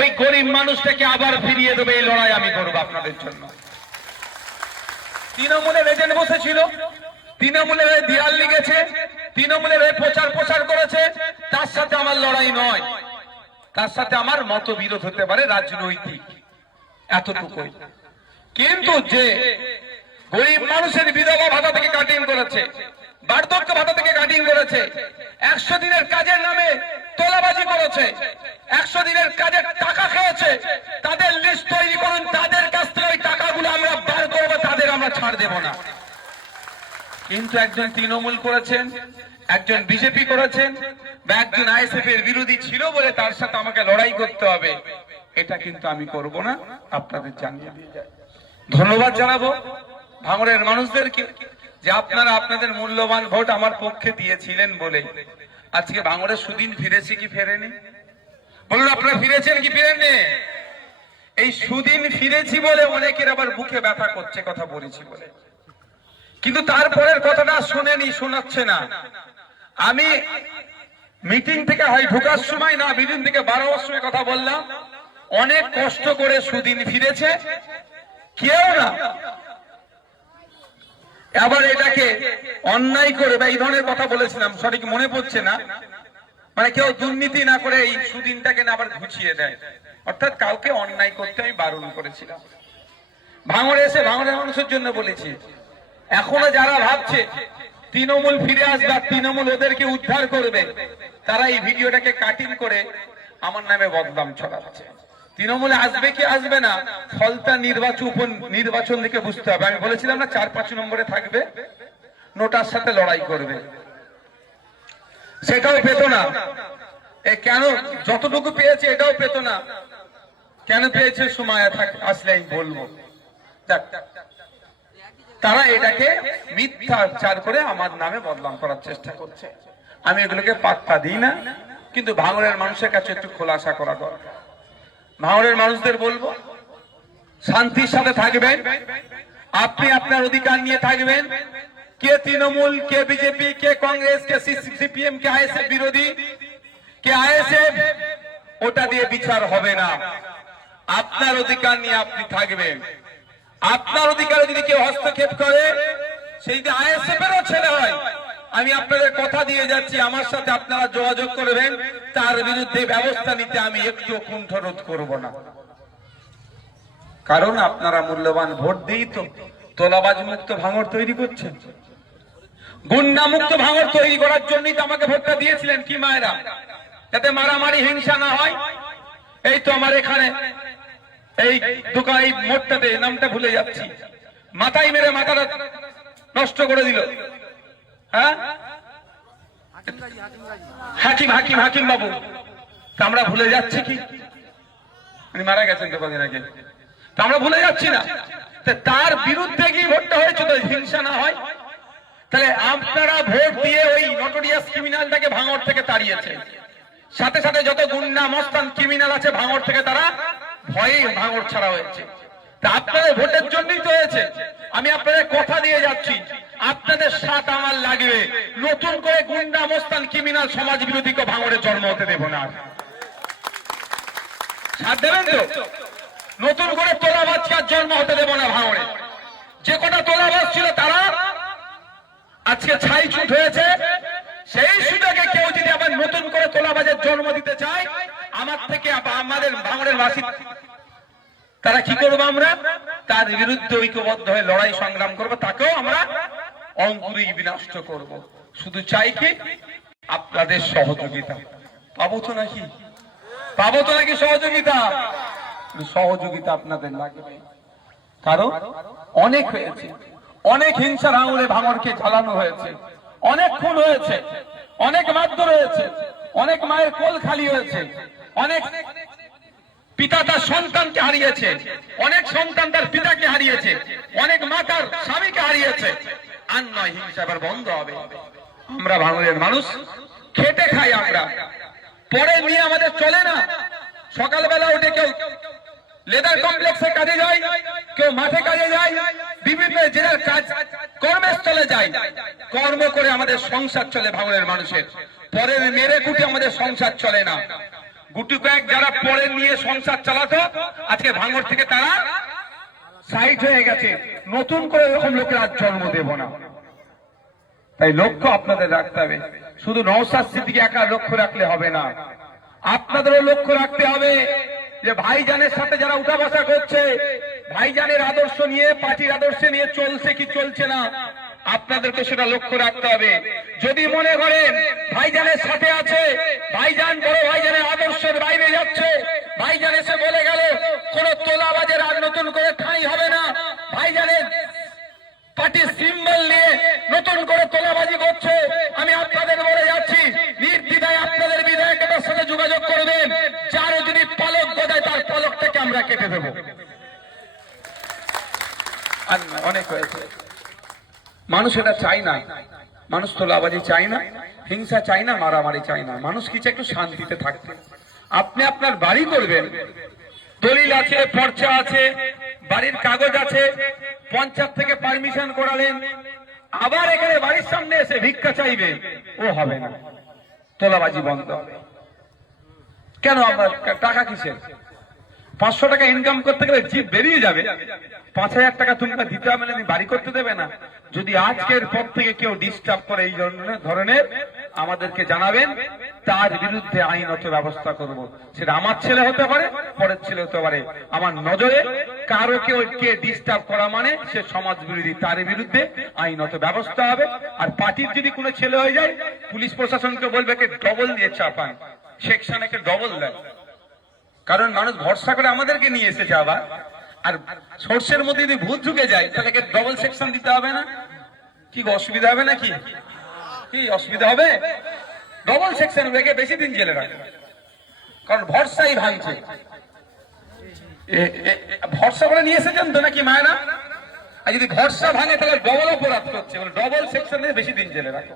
ওই গরিব মানুষটাকে আবার ফিরিয়ে দেবে, এই লড়াই আমি করবো আপনাদের জন্য। তৃণমূলের এজেন্ট বসেছিল, তৃণমূলের দেয়াল লিখেছে, তৃণমূলের প্রচার করেছে, তার সাথে আমার লড়াই নয়, তার সাথে আমার মতবিরোধ হতে পারে রাজনৈতিক, এতটুকুই। কিন্তু যে গরিব মানুষের বিধবা ভাতা থেকে কাটিং করেছে, বার্ধক্য ভাতা থেকে কাটিং করেছে, 100 দিনের কাজের নামে তোলাবাজি করেছে, 100 দিনের কাজের টাকা খেয়েছে, তাদের লিস্ট তৈরি করুন, তাদের কাছ থেকে ওই টাকাগুলো আমরা বার করবো, তাদের আমরা ছাড় দেব না। কিন্তু একজন তৃণমূল করেছেন, একজন বিজেপি করেছেন, বা একজন আইএসএফ এর বিরোধী ছিল বলে তার সাথে আমাকে লড়াই করতে হবে, এটা কিন্তু আমি করব না, আপনাদের জানিয়ে দিয়ে যাই। ধন্যবাদ জানাবো ভাঙড়ের মানুষদেরকে যে আপনারা আপনাদের মূল্যবান ভোট আমার পক্ষে দিয়েছিলেন বলে আজকে ভাঙড়ের সুদিন ফিরেছে কি ফেরেনি? বলুন, আপনারা ফিরেছেন কি ফিরেননি? এই সুদিন ফিরেছি বলে অনেকের আবার বুকে ব্যথা করছে কথা বলেছি বলে, কিন্তু তারপরের কথাটা শোনেনি, শোনাচ্ছে না। আমি মিটিং থেকে হয় ঢোকার সময় না, মিটিং থেকে বাড়াবার সময় কথা বললাম, অনেক কষ্ট করে সুদিন ফিরেছে কেউ না আবার এটাকে অন্যায় করে বা এই ধরনের কথা বলেছিলাম, সঠিক মনে পড়ছে না, মানে কেউ দুর্নীতি না করে এই সুদিনটাকে না আবার ঘুচিয়ে দেয়, অর্থাৎ কাউকে অন্যায় করতে আমি বারণ করেছিলাম। ভাঙড়ে এসে ভাঙড়ের মানুষের জন্য বলেছি, এখনো যারা ভাবছে তৃণমূল ফিরে আসবে, তৃণমূল ওদেরকে উদ্ধার করবে, তারা এই ভিডিওটাকে কাটিং করে আমার নামে বদনাম ছড়াচ্ছে। তৃণমূলে আসবে কি আসবে না, ফলতা নির্বাচন থেকে বুঝতে হবে। আমি বলেছিলাম না 4-5 নম্বরে থাকবে, নোটার সাথে লড়াই করবে, সেটাও পেত না। কেন যতটুকু পেয়েছে এটাও পেত না, কেন পেয়েছে সময় আসলে আমি বলবো। তারা এটাকে মিথ্যাচার করে আমার নামে বদনাম করার চেষ্টা করছে, আমি এগুলোকে পাত্তা দিই না। কিন্তু ভাঙড়ের মানুষের কাছে একটু খোলাসা করা দরকার। ভাঙড়ের মানুষদের বলবো, শান্তির সাথে থাকবেন, আপনি আপনার অধিকার নিয়ে থাকবেন। কে তৃণমূল, কে বিজেপি, কে কংগ্রেস, কে সিপিএম, কে আইএসএফ বিরোধী, কে আইএসএফ, ওটা দিয়ে বিচার হবে না। আপনার অধিকার নিয়ে আপনি থাকবেন। আপনার অধিকারে যদি কেউ হস্তক্ষেপ করে, সেই যদি আইএসএফ এরও ছেলে হয়, আমি আপনাদের কথা দিয়ে যাচ্ছি, আমার সাথে আপনারা যোগাযোগ করবেন, তার বিরুদ্ধে ব্যবস্থা নিতে আমি একটু কুণ্ঠরোধ করব না। কারণ আপনারা মূল্যবান ভোট দিয়েই তো তোলাবাজ মুক্ত ভাঙড় তৈরি করছেন, গুন্ডা মুক্ত ভাঙড় তৈরি করার জন্যই তো আমাকে ভোটটা দিয়েছিলেন কি মায়েরা, যাতে মারামারি হিংসা না হয়। এই তো আমার এখানে এই দোকান, এই মোড়টাতে, নামটা ভুলে যাচ্ছি, মাথায় মেরে মাথাটা নষ্ট করে দিল, হ্যাঁ, হাকিম বাবু, তা আমরা ভুলে যাচ্ছি কি? উনি মারা গেছেন তো কদিন আগে, তা আমরা ভুলে যাচ্ছি না। তার বিরুদ্ধে কি ভোটটা হয়েছে তো হিংসা না হয়? তাহলে আপনারা ভোট দিয়ে ওই নটোরিয়াস ক্রিমিনালটাকে ভাঙড় থেকে তাড়িয়েছে, সাথে সাথে যত গুন্ডা মস্তান ক্রিমিনাল আছে ভাঙড় থেকে তারা ভয়ে ভাঙড় ছাড়া হয়েছে। তা আপনাদের ভোটের জন্যই তো হয়েছে। আমি আপনাদের কথা দিয়ে যাচ্ছি, আপনাদের সাথ আমার লাগবে, নতুন করে গুন্ডা মস্তান ক্রিমিনাল সমাজ বিরোধীকে ভাঙড়ে জন্ম হতে দেব না। সাথ দেবেন তো? নতুন করে তোলাবাজকে জন্ম হতে দেব না ভাঙড়ে। যে কটা তোলাবাজ ছিল তারা আজকে ছাই ছুট হয়েছে, সেই সুযোগে কেউ যদি আবার নতুন করে তোলাবাজের জন্ম দিতে চায়, আমার থেকে আমাদের ভাঙড়ের বাসী তারা কি করবো, আমরা তার বিরুদ্ধে ঐক্যবদ্ধ হয়ে লড়াই সংগ্রাম করবো, তাকেও আমরা অঙ্কুরেই বিনষ্ট করব। শুধু চাই কি আপনাদের সহযোগিতা। পাবো তো নাকি সহযোগিতা? সহযোগিতা আপনাদের লাগবে, কারণ অনেক হয়েছে, অনেক হিংসা ভাঙড়কে জ্বালানো হয়েছে, অনেক খুন হয়েছে, অনেক মারধর হয়েছে, অনেক মায়ের কোল খালি হয়েছে, অনেক পিতা তার সন্তানকে হারিয়েছে, অনেক সন্তান তার পিতাকে হারিয়েছে, অনেক মা তার স্বামীকে হারিয়েছে। আর নয়, হিংসা এবার বন্ধ হবে। আমরা ভাঙড়ের মানুষ খেটে খাই, আমরা পরে নিয়ে আমাদের চলে না। সকালবেলা উঠে কেউ লেদার কমপ্লেক্সে কাজে যায়, কেউ মাঠে কাজে যায়, বিভিন্ন জেলার কাজ কর্মস্থলে যায়, কর্ম করে আমাদের সংসার চলে ভাঙড়ের মানুষের। পরে মেরে কুটে আমাদের সংসার চলে না। গুটি কয়েক যারা পড়ে নিয়ে সংসার চালাতো, আজকে ভাঙড় থেকে তারা সাইড হয়ে গেছে। নতুন করে এরকম লোকের আজ জন্ম দেব না। তাই লক্ষ্য আপনাদের রাখতে হবে। শুধু নওশাদ সিদ্দিকী একা লক্ষ্য রাখলে হবে না, আপনাদেরও লক্ষ্য রাখতে হবে যে ভাইজানের সাথে যারা উঠা বসা করছে, ভাইজানের আদর্শ নিয়ে, পার্টির আদর্শ নিয়ে চলছে কি চলছে না, আপনাদেরকে সেটা লক্ষ্য রাখতে হবে। যদি মনে করেন ভাইজানের সাথে আছে, ভাইজান বড় ভাইজানের আদর্শের বাইরে যাচ্ছে, ভাইজান এসে বলে গেল কোন তোলাবাজের আর নতুন করে ঠাঁই হবে না, ভাইজানের পার্টির সিম্বল নিয়ে নতুন করে তোলাবাজি করছে, আমি আপনাদের বলে যাচ্ছি নির্দ্বিধায় আপনাদের বিধায়কের সাথে যোগাযোগ করবেন। যার যদি পালক গজায় তার পালকটাকে আমরা কেটে দেব। আর অনেক হয়েছে, মানুষ এটা চাই না, মানুষ তোলাবাজি চাই না, হিংসা চাই না, মারামারি চাই না। মানুষ কিছু একটু শান্তিতে থাকতে। আপনি আপনার বাড়ি করবেন, দলিল আছে, পর্চা আছে, বাড়ির কাগজ আছে, পঞ্চায়েত থেকে পারমিশন করালেন, আবার এখানে বাড়ির সামনে এসে ভিক্ষা চাইবে, ও হবে না। তোলাবাজি বন্ধ হবে। কেন আপনার টাকা কিসের? 500 টাকা ইনকাম করতে গেলে জিপ বেরিয়ে যাবে, 5000 টাকা তুমি দিতে হবে না, বাড়ি করতে দেবে না। যদি আজকের পর থেকে কেউ ডিস্টার্ব করে এই ধরনের, আমাদেরকে জানাবেন, তার বিরুদ্ধে আইনত ব্যবস্থা করব। সেটা আমার ছেলে হতে পারে, পরের ছেলে হতে পারে। আমার নজরে কারো কে ডিস্টার্ব করা মানে সে সমাজ বিরোধী, তার বিরুদ্ধে আইনত ব্যবস্থা হবে। আর পার্টির যদি কোনো ছেলে হয়ে যায়, পুলিশ প্রশাসনকে বলবে কে ডবল দিয়ে চাপান, সেকশন একে ডবল দেয়। কারণ মানুষ ভরসা করে আমাদেরকে নিয়ে এসেছে। আবার আর সোর্সের মধ্যে যদি ভূত ঢুকে যায় তাহলে ডবল সেকশন দিতে হবে না? কি অসুবিধা হবে নাকি? কি অসুবিধা হবে? ডবল সেকশন রেখে বেশি দিন জেলে রাখে, কারণ ভরসাই ভাঙছে। ভরসা করে নিয়ে এসেছেন তো নাকি মায়েরা? আর যদি ভরসা ভাঙে তাহলে ডবল অপরাধ করছে, ডবল সেকশন বেশি দিন জেলে রাখে।